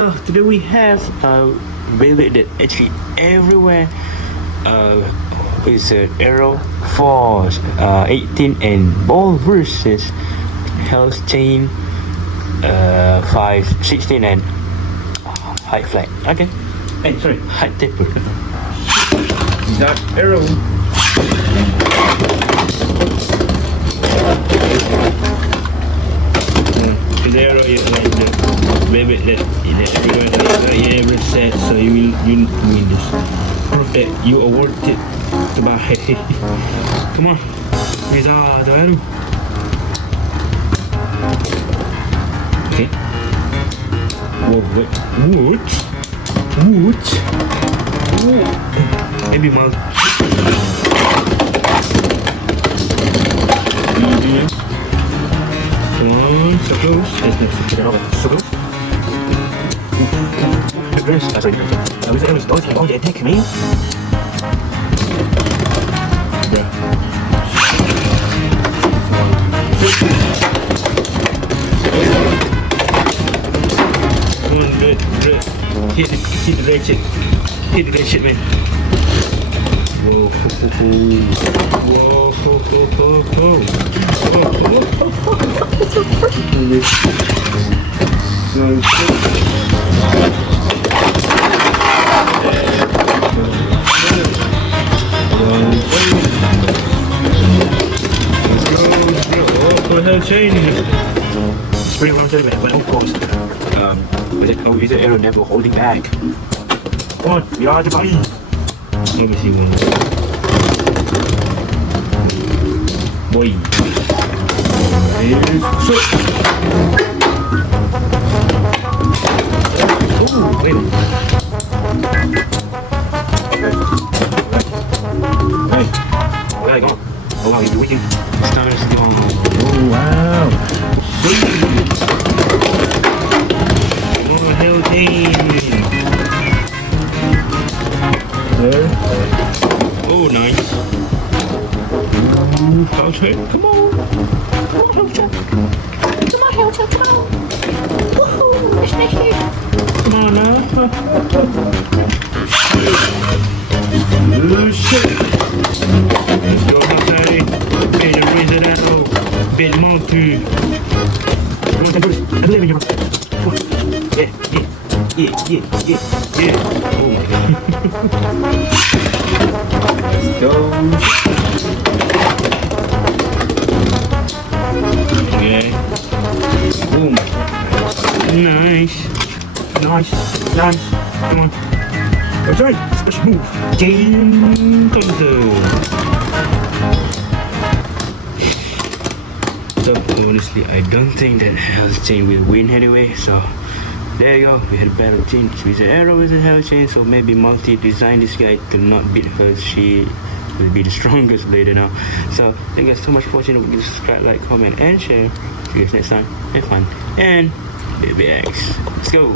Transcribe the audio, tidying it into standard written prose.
Today we have Beyblade that actually everywhere. Wizardarrow for 18 and ball versus Hellschain 5, 16 and high flag. Okay. Hey, sorry, high taper. Wizardarrow. Wizardarrow is like the Beyblade that everyone like every set, so you win this. Prove that you are worth it to buy. Come on, Wizardarrow. Okay. Whoa, wait. Wood. Maybe mal. Come on, so close. So close. The grass. Sorry. Wizardarrow is going to attack me. Come on, good. Hit the red shit, man. Whoa. Hellschain. It's pretty what I'm telling you, but of course, Wizardarrow never holding back. Come on, we are the body. Let me see one. Boy. Oh, wait. Hey, where I go? Oh wow, you're wicked. Stars gone. Oh wow. More Hellschain. There. Oh, nice. Hellschain, come on. Hellschain. Come on, Hellschain, come on. Woohoo, it's nice here. Come on now. Oh, shit. Let's go, Hellschain. Bit of Wizardarrow. Bit multi. Come on, Tempers. I believe in you. Come on. Yeah. Oh my god. Let's go. Okay. Boom. Nice. Come on. That's right. Special move. Game counter. So honestly, I don't think that Hellschain will win anyway. So there you go. We had a battle between Wizardarrow with Hellschain. So maybe Multi designed this guy to not beat her. She will be the strongest blader now. So thank you guys so much for watching. Please subscribe, like, comment, and share. See you guys next time. Have fun and baby eggs. Let's go.